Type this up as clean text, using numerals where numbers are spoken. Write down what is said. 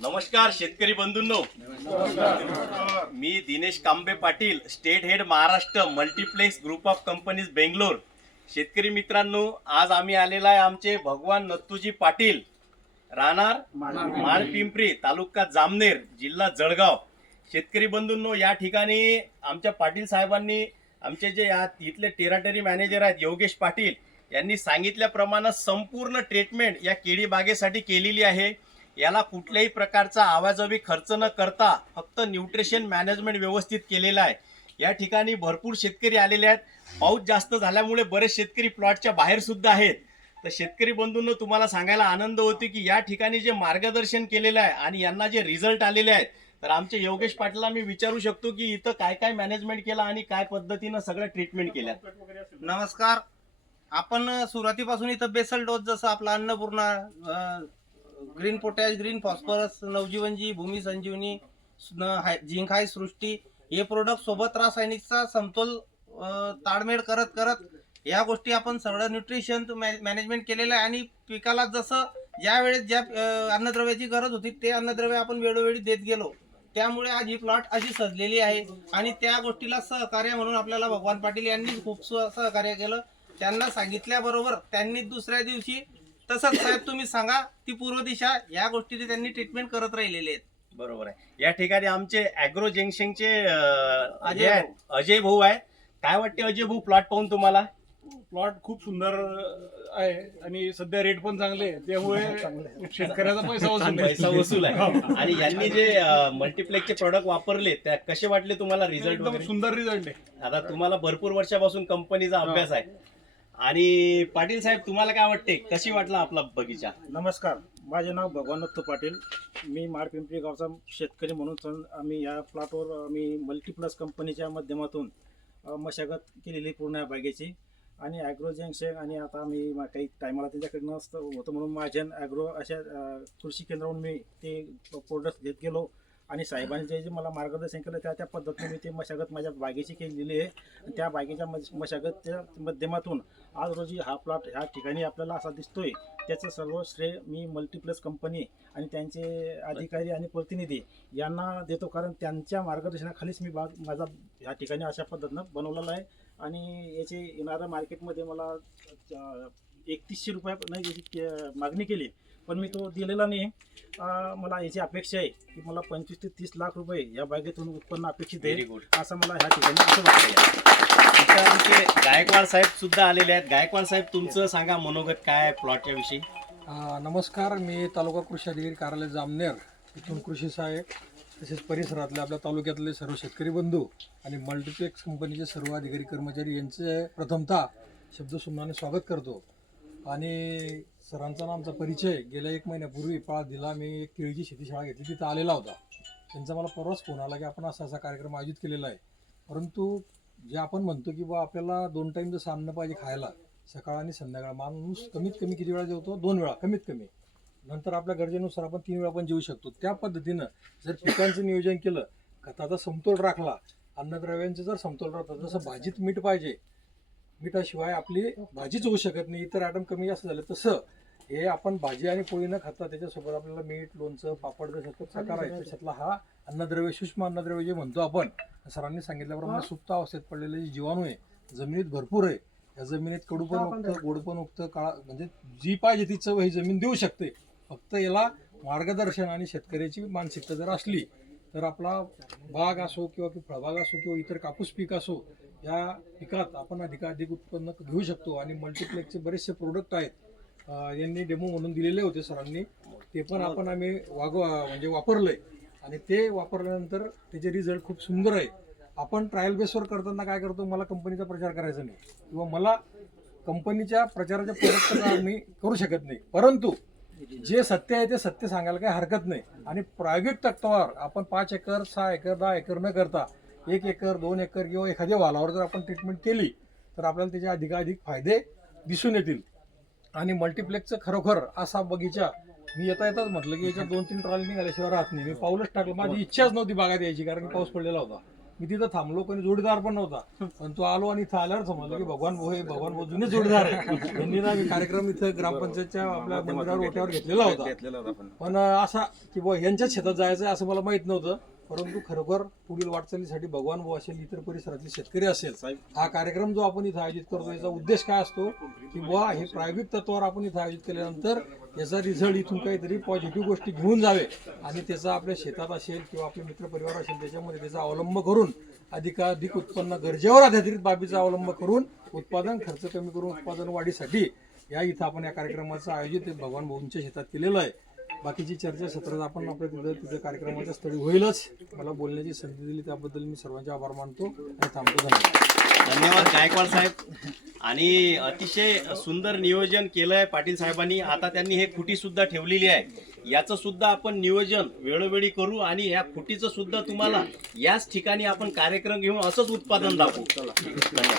नमस्कार शेतकरी बंधूंनो, मी Dinesh Kambe Patil, state head Maharashtra multiplex group of companies Bangalore. शेतकरी मित्रांनो, आज आम्ही आलेला आहे आमचे भगवान नत्तूजी पाटील, राहणार माळपिंपरी, तालुका जामनेर, जिल्हा जळगाव. शेतकरी बंधूंनो, या ठिकाणी आमच्या पाटील साहेबांनी आमचे जे इथले टेराटरी मॅनेजर आहेत योगेश पाटील यांनी सांगितल्याप्रमाणे संपूर्ण ट्रीटमेंट या केळी बागेसाठी केलेली आहे. याला कुठल्याही प्रकारचा आवाजवी खर्च न करता फक्त न्यूट्रिशन मॅनेजमेंट व्यवस्थित केलेला आहे. या ठिकाणी भरपूर शेतकरी आलेले आहेत. पाऊस जास्त झाल्यामुळे बरेच शेतकरी प्लॉटच्या बाहेर सुद्धा आहेत. तर शेतकरी बंधूंनो, तुम्हाला सांगायला आनंद होतो की या ठिकाणी जे मार्गदर्शन केलेलं आहे आणि यांना जे रिझल्ट आलेले आहेत, तर आमचे योगेश पाटला मी विचारू शकतो की इथं काय काय मॅनेजमेंट केलं आणि काय पद्धतीनं सगळं ट्रीटमेंट केल्या. नमस्कार. आपण सुरुवातीपासून इथं बेसल डोस जसं आपला Annapurna, green potash, green phosphorus, नवजीवनजी, भूमी संजीवनी, झिंक हाय सृष्टी हे प्रोडक्ट सोबत रासायनिकचा समतोल ताळमेळ करत करत या गोष्टी आपण सगळं न्यूट्रिशन मॅनेजमेंट केलेलं आहे. आणि पिकाला जसं ज्या वेळेस ज्या अन्नद्रव्याची गरज होती ते अन्नद्रव्य आपण वेळोवेळी देत गेलो. त्यामुळे आज ही प्लॉट अशी सजलेली आहे. आणि त्या गोष्टीला सहकार्य म्हणून आपल्याला भगवान पाटील यांनी खूप सहकार्य केलं. त्यांना सांगितल्याबरोबर त्यांनी दुसऱ्या दिवशी तसंच साहेब तुम्ही सांगा ती पूर्व दिशा या गोष्टीची त्यांनी ट्रीटमेंट करत राहिलेले आहेत. बरोबर आहे. या ठिकाणी आमचे अॅग्रो जंक्शनचे अजय भाऊ आहे. काय वाटते अजय भाऊ प्लॉट पाहून तुम्हाला? प्लॉट खूप सुंदर आहे आणि सध्या रेट पण चांगले, त्यामुळे शेतकऱ्याचा पैसा वसूल आहे. आणि यांनी जे मल्टीप्लेक्सचे प्रोडक्ट वापरले त्या कसे वाटले तुम्हाला? रिझल्ट एकदम सुंदर रिझल्ट आहे. आता तुम्हाला भरपूर वर्षापासून कंपनीचा अभ्यास आहे. आणि पाटील साहेब, तुम्हाला काय वाटते, कशी वाटला आपला बगीचा? नमस्कार, माझे नाव भगवान नत्तू पाटील. मी माळपिंपरी गावचा शेतकरी म्हणून आम्ही या प्लॉटवर मी मल्टीप्लस कंपनीच्या माध्यमातून मशागत केलेली पूर्ण या बागेची. आणि ॲग्रो जंक्शन आणि आता मी काही टायमाला त्यांच्याकडनं होतं म्हणून माझ्या ॲग्रो अशा कृषी केंद्रावरून मी ते प्रोडक्ट घेत गेलो. आणि साहेबांनी जे मला मार्गदर्शन केलं त्या पद्धतीने मी ते मशागत माझ्या बागेची केलेली आहे. आणि त्या बागेच्या मशागतच्या माध्यमातून आज रोजी हा प्लॉट ह्या ठिकाणी आपल्याला असा दिसतोय. त्याचं सर्व श्रेय मी मल्टीप्लस कंपनी आणि त्यांचे अधिकारी आणि प्रतिनिधी यांना देतो, कारण त्यांच्या मार्गदर्शनाखालीच मी बाग माझा ह्या ठिकाणी अशा पद्धतीनं बनवलेला आहे. आणि याचे येणाऱ्या मार्केटमध्ये मला 3100 रुपये नाही याची मागणी केली, पण मी तो दिलेला नाही. मला याची अपेक्षा आहे की मला 25 ते 30 लाख रुपये या बागेतून उत्पन्न अपेक्षित आहे, असं मला ह्या ठिकाणी असं वाटतं. आमचे गायकवाड साहेब सुद्धा आलेले आहेत. गायकवाड साहेब, तुमचं सांगा मनोगत काय आहे प्लॉटच्या विषयी? नमस्कार, मी तालुका कृषी अधिकारी कार्यालय जामनेर इथून कृषी सहाय्यक, तसेच परिसरातले आपल्या तालुक्यातले सर्व शेतकरी बंधू आणि मल्टीप्लेक्स कंपनीचे सर्व अधिकारी कर्मचारी यांचे प्रथमतः शब्दसुमनाने स्वागत करतो. आणि सरांचा ना आमचा परिचय गेल्या 1 महिन्यापूर्वी दिला. मी एक केळीची शेतीशाळा घेतली, तिथं आलेला होता. त्यांचा मला परवाच फोन आला की आपण असा कार्यक्रम आयोजित केलेला आहे. परंतु जे आपण म्हणतो की बा आपल्याला 2 टाईम जसं अन्न पाहिजे खायला, सकाळ आणि संध्याकाळ, माणूस कमीत कमी किती वेळा जेवतो? 2 वेळा कमीत कमी. नंतर आपल्या गरजेनुसार आपण 3 वेळा पण जेवू शकतो. त्या पद्धतीनं जर पिकांचं नियोजन केलं, खताचा समतोल राखला, अन्नद्रव्यांचं जर समतोल राखला, जसं भाजीत मीठ पाहिजे, मिठाशिवाय आपली भाजीच होऊ शकत नाही, इतर आयटम कमी जास्त झालं, तसं हे आपण भाजी आणि पोळी न खाता त्याच्यासोबत आपल्याला मीठ, लोणचं, पापड जर सतत प्रकार आहे, त्याच्यातला हा अन्नद्रव्य, सूक्ष्म अन्नद्रव्य जे म्हणतो आपण, सरांनी सांगितल्याप्रमाणे सुप्त अवस्थेत पडलेले जे जीवाणू आहे जमिनीत भरपूर आहे. या जमिनीत कडू पण उगतं, गोड पण उगतं, काळा म्हणजे जी पाहिजे ती चव ही जमीन देऊ शकते. फक्त याला मार्गदर्शन आणि शेतकऱ्याची मानसिकता जर असली तर आपला बाग असो किंवा फळबाग असो किंवा इतर कापूस पीक असो, या पिकात आपण अधिकाधिक उत्पन्न घेऊ शकतो. आणि मल्टीप्लेक्सचे बरेचसे प्रोडक्ट आहेत, यांनी डेमो म्हणून दिलेले होते सरांनी, ते पण आम्ही म्हणजे वापरलंय. आणि ते वापरल्यानंतर त्याचे रिझल्ट खूप सुंदर आहे. आपण ट्रायल बेसवर करताना काय करतो, मला कंपनीचा प्रचार करायचा नाही किंवा मला कंपनीच्या प्रचाराच्या प्रोडक्ट मी करू शकत नाही, परंतु जे सत्य आहे ते सत्य सांगायला काही हरकत नाही. आणि प्रायोगिक तत्वावर आपण 5 एकर, 6 एकर, 10 एकर न करता 1 एकर, 2 एकर किंवा एखाद्या वालावर जर आपण ट्रीटमेंट केली तर आपल्याला त्याचे अधिकाधिक फायदे दिसून येतील. आणि मल्टीप्लेक्सचं खरोखर असा बगीचा मी येताच म्हटलं की याच्यात 2-3 ट्रॉली निघाल्याशिवाय राहत नाही. मी पाऊलच टाकलं. माझी इच्छाच नव्हती बागात यायची, कारण की पाऊस पडलेला होता. मी तिथं थांबलो, कोणी जोडीदार पण नव्हता, पण तो आलो आणि इथं आल्यावर समजलं की भगवान भाऊ हे भगवान भाऊ जुने जोडीदार आहे. यांनी ना कार्यक्रम इथं ग्रामपंचायतच्या आपल्या मंदिरावर ओट्यावर घेतलेला होता. पण असा की बुवा यांच्याच शेतात जायचं असं मला माहित नव्हतं. परंतु खरोखर पुढील वाटचालीसाठी भगवान भाऊ असेल, इतर परिसरातले शेतकरी असेल, हा कार्यक्रम जो आपण इथं आयोजित करतो याचा उद्देश काय असतो की बुवा हे प्रायोगिक तत्वावर आपण इथं आयोजित केल्यानंतर याचा रिझल्ट इथून काहीतरी पॉझिटिव्ह गोष्टी घेऊन जावे आणि त्याचा आपल्या शेतात असेल किंवा आपले मित्रपरिवार असेल त्याच्यामध्ये त्याचा अवलंब करून अधिकाधिक उत्पन्न गरजेवर आधारित बाबीचा अवलंब करून उत्पादन खर्च कमी करून उत्पादन वाढीसाठी या इथं आपण या कार्यक्रमाचं आयोजित भगवान भाऊंच्या शेतात केलेलं आहे. बाकीची चर्चासत्र आपण आपल्या तिथं कार्यक्रमाच्या स्थळी होईलच. मला बोलण्याची संधी दिली त्याबद्दल मी सर्वांचे आभार मानतो आणि थांबतो. धन्यवाद गायकवाड साहेब. आणि अतिशय सुंदर नियोजन केलंय पाटील साहेबांनी. आता त्यांनी हे खुटी सुद्धा ठेवलेली आहे. याचं सुद्धा आपण नियोजन वेळोवेळी करू आणि या खुटीचं सुद्धा तुम्हाला याच ठिकाणी आपण कार्यक्रम घेऊन असंच उत्पादन दाखवू. धन्यवाद.